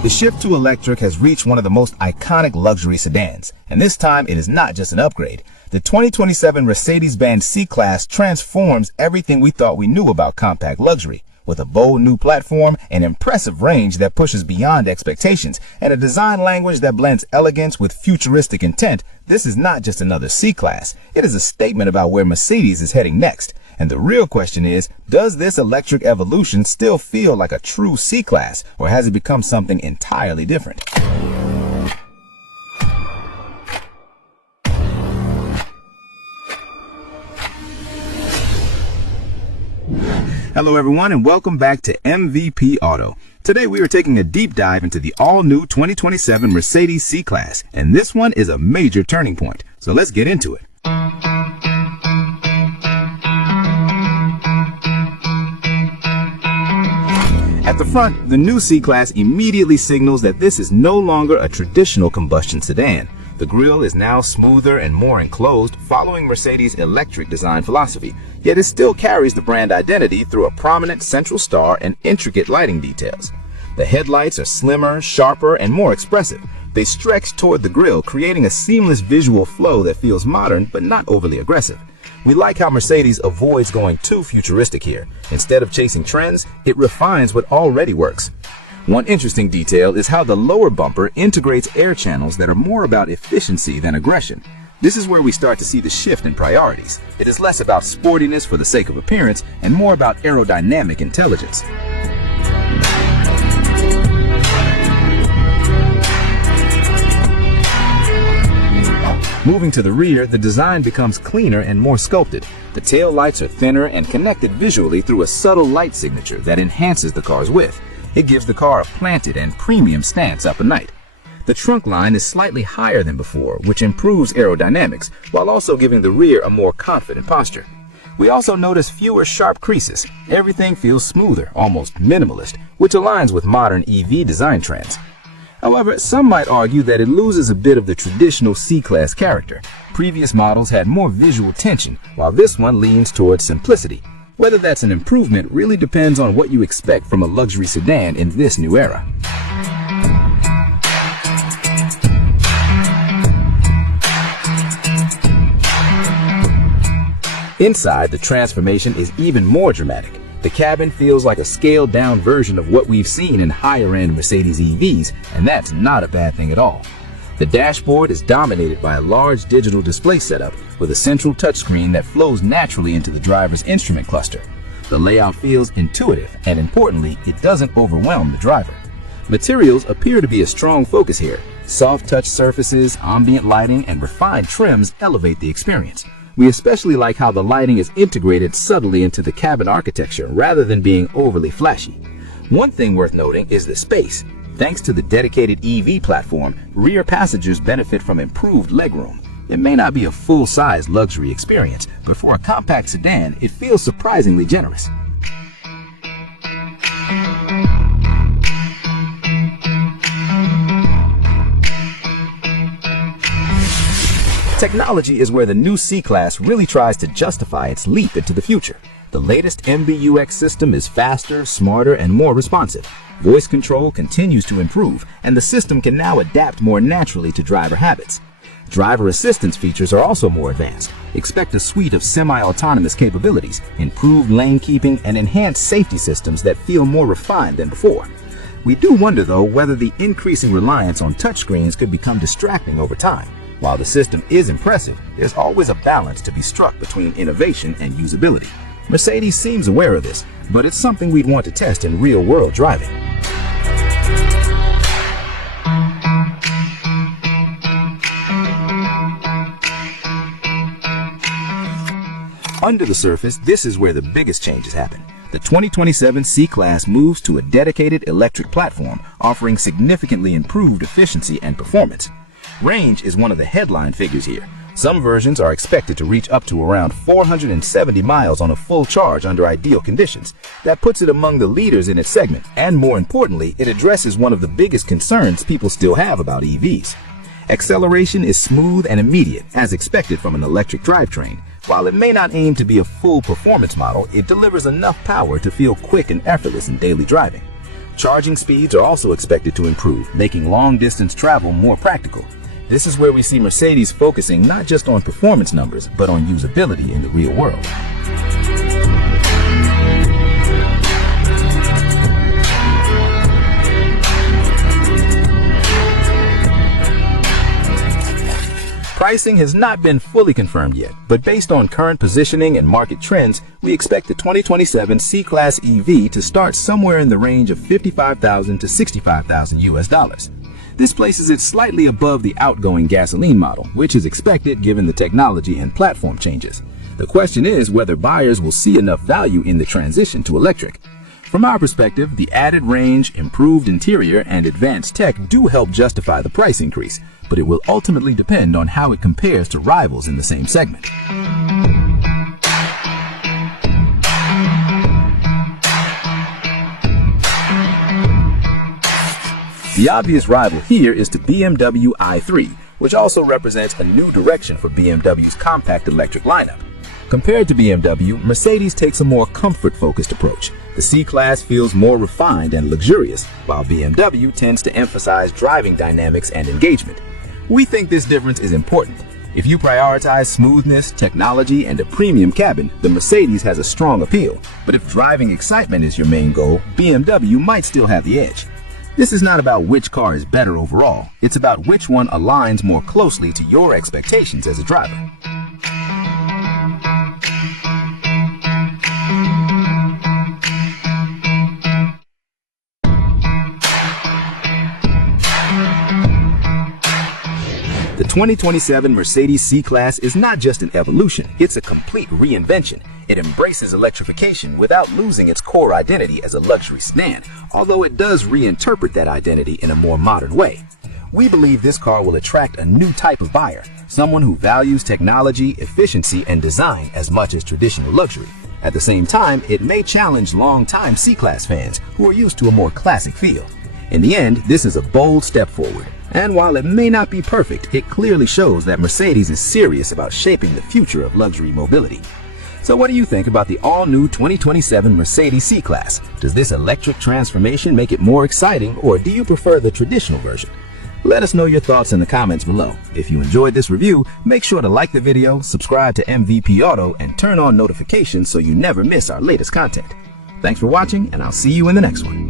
The shift to electric has reached one of the most iconic luxury sedans, and this time it is not just an upgrade. The 2027 Mercedes-Benz C-Class transforms everything we thought we knew about compact luxury. With a bold new platform, an impressive range that pushes beyond expectations, and a design language that blends elegance with futuristic intent, this is not just another C-Class. It is a statement about where Mercedes is heading next. And the real question is, does this electric evolution still feel like a true C-Class, or has it become something entirely different? Hello everyone, and welcome back to MVP Auto. Today we are taking a deep dive into the all-new 2027 Mercedes C-Class, and this one is a major turning point. So let's get into it. At the front, the new C-Class immediately signals that this is no longer a traditional combustion sedan. The grille is now smoother and more enclosed, following Mercedes' electric design philosophy, yet it still carries the brand identity through a prominent central star and intricate lighting details. The headlights are slimmer, sharper, and more expressive. They stretch toward the grille, creating a seamless visual flow that feels modern but not overly aggressive. We like how Mercedes avoids going too futuristic here. Instead of chasing trends, it refines what already works. One interesting detail is how the lower bumper integrates air channels that are more about efficiency than aggression. This is where we start to see the shift in priorities. It is less about sportiness for the sake of appearance and more about aerodynamic intelligence. Moving to the rear, the design becomes cleaner and more sculpted. The tail lights are thinner and connected visually through a subtle light signature that enhances the car's width. It gives the car a planted and premium stance up at night. The trunk line is slightly higher than before, which improves aerodynamics, while also giving the rear a more confident posture. We also notice fewer sharp creases. Everything feels smoother, almost minimalist, which aligns with modern EV design trends. However, some might argue that it loses a bit of the traditional C-Class character. Previous models had more visual tension, while this one leans towards simplicity. Whether that's an improvement really depends on what you expect from a luxury sedan in this new era. Inside, the transformation is even more dramatic. The cabin feels like a scaled-down version of what we've seen in higher-end Mercedes EVs, and that's not a bad thing at all. The dashboard is dominated by a large digital display setup with a central touchscreen that flows naturally into the driver's instrument cluster. The layout feels intuitive, and importantly, it doesn't overwhelm the driver. Materials appear to be a strong focus here. Soft-touch surfaces, ambient lighting, and refined trims elevate the experience. We especially like how the lighting is integrated subtly into the cabin architecture rather than being overly flashy. One thing worth noting is the space. Thanks to the dedicated EV platform, rear passengers benefit from improved legroom. It may not be a full-size luxury experience, but for a compact sedan, it feels surprisingly generous. Technology is where the new C-Class really tries to justify its leap into the future. The latest MBUX system is faster, smarter, and more responsive. Voice control continues to improve, and the system can now adapt more naturally to driver habits. Driver assistance features are also more advanced. Expect a suite of semi-autonomous capabilities, improved lane keeping, and enhanced safety systems that feel more refined than before. We do wonder, though, whether the increasing reliance on touchscreens could become distracting over time. While the system is impressive, there's always a balance to be struck between innovation and usability. Mercedes seems aware of this, but it's something we'd want to test in real-world driving. Under the surface, this is where the biggest changes happen. The 2027 C-Class moves to a dedicated electric platform, offering significantly improved efficiency and performance. Range is one of the headline figures here. Some versions are expected to reach up to around 470 miles on a full charge under ideal conditions. That puts it among the leaders in its segment, and more importantly, it addresses one of the biggest concerns people still have about EVs. Acceleration is smooth and immediate, as expected from an electric drivetrain. While it may not aim to be a full performance model, it delivers enough power to feel quick and effortless in daily driving. Charging speeds are also expected to improve, making long-distance travel more practical. This is where we see Mercedes focusing not just on performance numbers, but on usability in the real world. Pricing has not been fully confirmed yet, but based on current positioning and market trends, we expect the 2027 C-Class EV to start somewhere in the range of $55,000 to $65,000 US. This places it slightly above the outgoing gasoline model, which is expected given the technology and platform changes. The question is whether buyers will see enough value in the transition to electric. From our perspective, the added range, improved interior, and advanced tech do help justify the price increase, but it will ultimately depend on how it compares to rivals in the same segment. The obvious rival here is to BMW i3, which also represents a new direction for BMW's compact electric lineup. Compared to BMW, Mercedes takes a more comfort-focused approach. The C-Class feels more refined and luxurious, while BMW tends to emphasize driving dynamics and engagement. We think this difference is important. If you prioritize smoothness, technology, and a premium cabin, the Mercedes has a strong appeal. But if driving excitement is your main goal, BMW might still have the edge. This is not about which car is better overall. It's about which one aligns more closely to your expectations as a driver. The 2027 Mercedes C-Class is not just an evolution, it's a complete reinvention. It embraces electrification without losing its core identity as a luxury sedan, although it does reinterpret that identity in a more modern way. We believe this car will attract a new type of buyer, someone who values technology, efficiency, and design as much as traditional luxury. At the same time, it may challenge longtime C-Class fans who are used to a more classic feel. In the end, this is a bold step forward. And while it may not be perfect, it clearly shows that Mercedes is serious about shaping the future of luxury mobility. So what do you think about the all-new 2027 Mercedes C-Class? Does this electric transformation make it more exciting, or do you prefer the traditional version? Let us know your thoughts in the comments below. If you enjoyed this review, make sure to like the video, subscribe to MVP Auto, and turn on notifications so you never miss our latest content. Thanks for watching, and I'll see you in the next one.